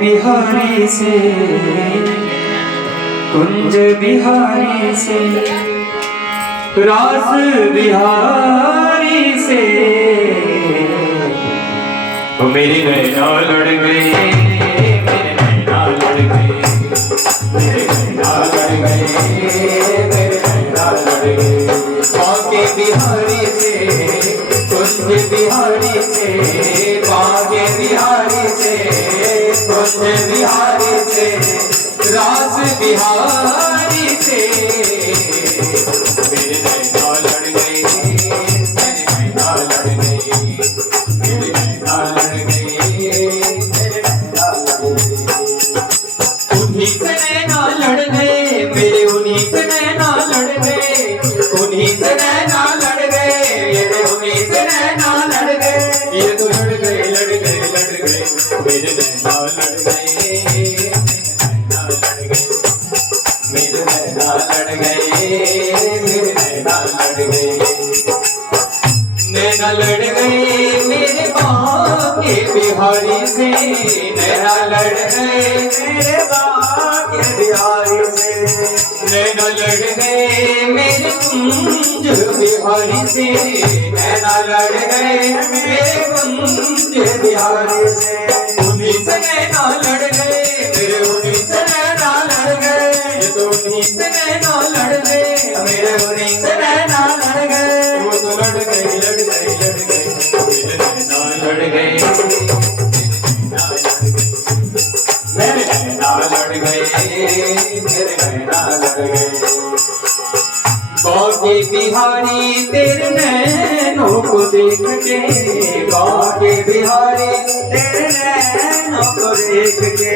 बिहारी से कुंज बिहारी से रास बिहारी से वो मेरी नैना लड़ गई, मेरे नैना लड़ गई, मेरे नैना लड़ गई, मेरे नैना लड़ गई। बाके बिहारी से कुंज बिहारी से, बाके बिहारी से कुंज बिहारी से रास बिहारी से मेरे नैना लड़ गई, मेरे नैना लड़ गई, मेरे नैना लड़ गई, मेरे नैना लड़ गई। उन्हीं से नैना लड़ गए मेरे, उन्हीं से नैना लड़ गए, उन्हीं से नैना लड़ गए, ये उन्हीं से नैना लड़ गए, ये तो लड़ गए लड़ गए लड़ गए, मेरे नैना लड़ गए, मेरे नैना लड़ गए, मेरे नैना लड़ गए। नैना लड़ गए मेरे बाके बिहारी से, नैना लड़ गए मेरे बाके बिहारी से, नैना लड़ गए मेरे कुंज बिहारी से, नैना लड़ गए मेरे कुंज बिहारी से। उन्हीं से नैना लड़ गए मेरे, उन्हीं से नैना लड़ गए, ये तो उन्हीं से नैना लड़ गए मेरे, उन्हीं से नैना लड़ गए, वो तो लड़ गए लड़ गए लड़ गए, मेरे नैना लड़ गए, मेरे नैना लड़ गए, मेरे नैना लड़ गए। बाके बिहारी तेरे नैनों को देख के, बाके बिहारी तेरे नैनों को देख के,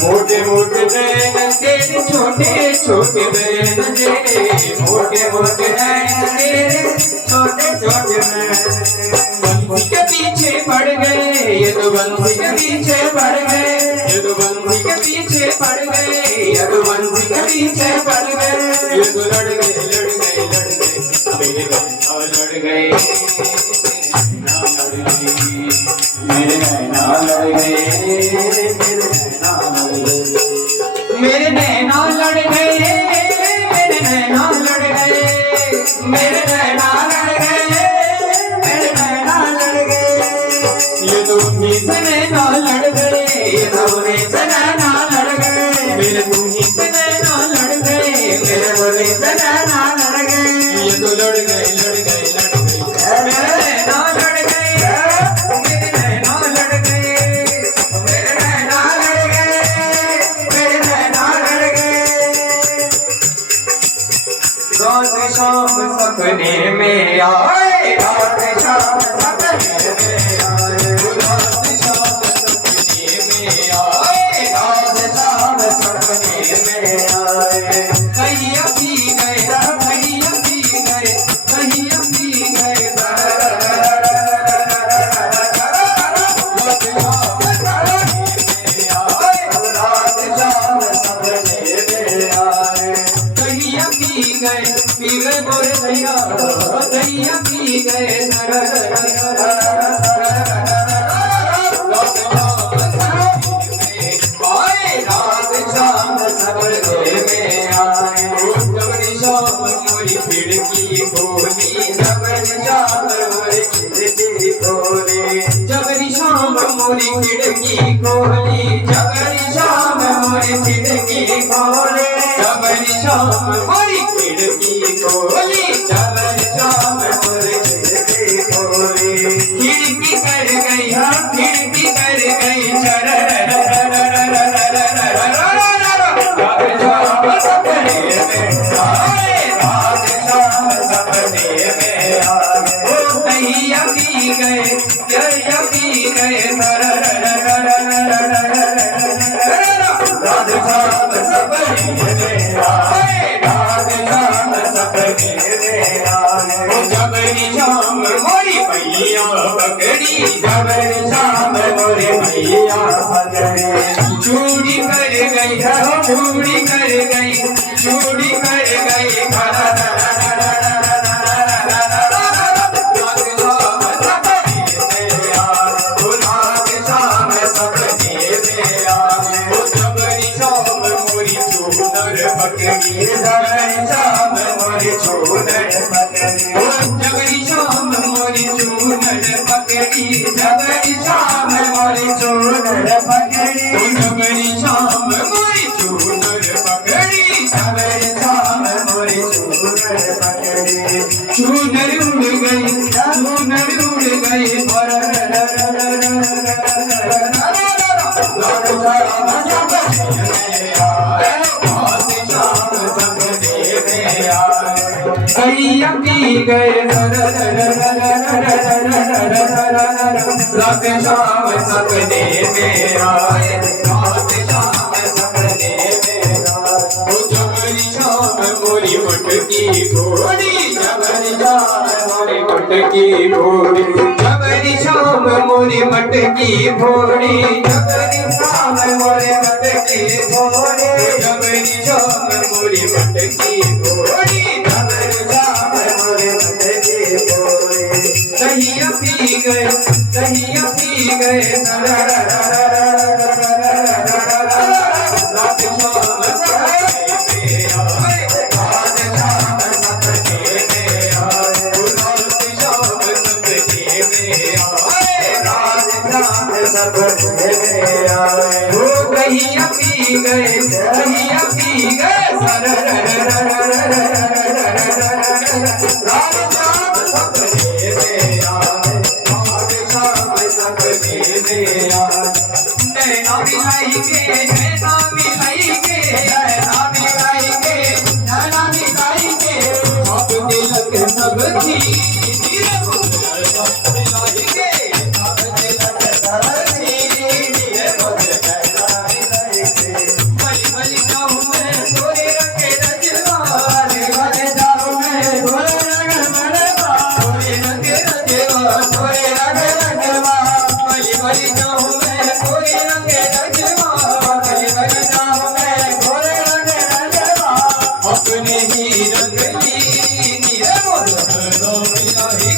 मोटे मोटे नैन तेरे छोटे छोटे नैन तेरे, मोटे मोटे नैन तेरे छोटे छोटे नैन। बंसी के पीछे पड़ गए, ये तो बंसी के पीछे पड़ गए, ये तो बंसी के पीछे पड़ गए, ये तो बंसी के पीछे पड़ गए, ये तो लड़ गए लड़ गए लड़ गए, मेरे नैना लड़ गए, मेरे नैना लड़ गए, मेरे नैना लड़ गए, मेरे नैना लड़ गए, मेरे नैना लड़ गए, मेरे नैना लड़ गए, ये तो उन्हीं से नैना लड़ गए, ये तो उन्हीं से नैना लड़ गए, मेरे तुम्हीं से नैना लड़ गए, मेरे उन्हीं से नैना लड़ गए, ये तो लड़ गए लड़ गए लड़ गए, मेरे नैना लड़ गए, मेरे नैना लड़ गए, मेरे नैना लड़ गए, मेरे नैना लड़ गए। रात शाम सपने में आए, रात शाम सपने में आए, रात शाम सपने में आए, रात शाम सपने में आए। कहिया पी गए, कहिया पी गए, कहिया पी गए, पी गए बोरे भैया, भैया पी गए, रात शाम सपने में आए, जबरी शाम मोरी खिड़की खोली, जबरी शाम मोरी खिड़की खोली, जबरी शाम मोरी खिड़की खोली, जबरी शाम मोरी खिड़की खोली, जबरी शाम मोरी खिड़की खोली, जबरी शाम मोरी खिड़की खोली, खिड़की कर गई, खिड़की कर गई, सपने में आए, रात शाम सपने में आए, ओ कहिया पी गए, कहिया पी गए, रात शाम सपने में आए, रात शाम सपने में आए, ओ जबरी शाम मोरी भैया पकड़ी, जबरी शाम मोरी भैया पकड़ी, चूड़ी कर गई, चूड़ी कर गई, चूड़ी कर गई, रात शाम सपने में आए, रात शाम सपने में आए। पकड़ी जबरी शाम मोरी चूनर पकड़ी जबरी शाम मोरी चूनर पकड़ी जबरी शाम मोरी चूनर पकड़ी जबरी शाम मोरी चूनर पकड़ी जबरी शाम मोरी चूनर पकड़ी चूनर उड़ गई कहिया पी गए रात शाम सपने में आए रात शाम सपने में आए जबरी शाम मोरी मटकी घोड़ी जबरी शाम मोरी मटकी घोड़ी जबरी शाम मोरी मटकी घोड़ी जबरी शाम मोरी मटकी घोड़ी जबरी शाम मोरी मटकी घोड़ी जबरी शाम मोरी मटकी घोड़ी कहिया पी गए रात शाम सपने में आए रात शाम सपने में आए रात शाम सपने में आए रात शाम सपने में आए वो कहिया पी गए रात शाम सपने में आए रात शाम सपने में आए नैना मिलाई के नैना मिलाई के नैना मिलाई के नैना मिलाई के अब दिल के सब थी धीरे बोल मिलाई के अब दिल के सब थी धीरे बोल मिलाई के बली बली जाऊं मैं तोरे रंग रजवाले वाले जाऊं मैं तोरे रंग मरवा तोरे रंग रजवा तोरे रंग रजवा बली बली जाऊं मैं तोरे रंग रजवा बली बली जाऊं मैं तोरे रंग रजवा अपने ही रंग ली नीरे बोल मिलाई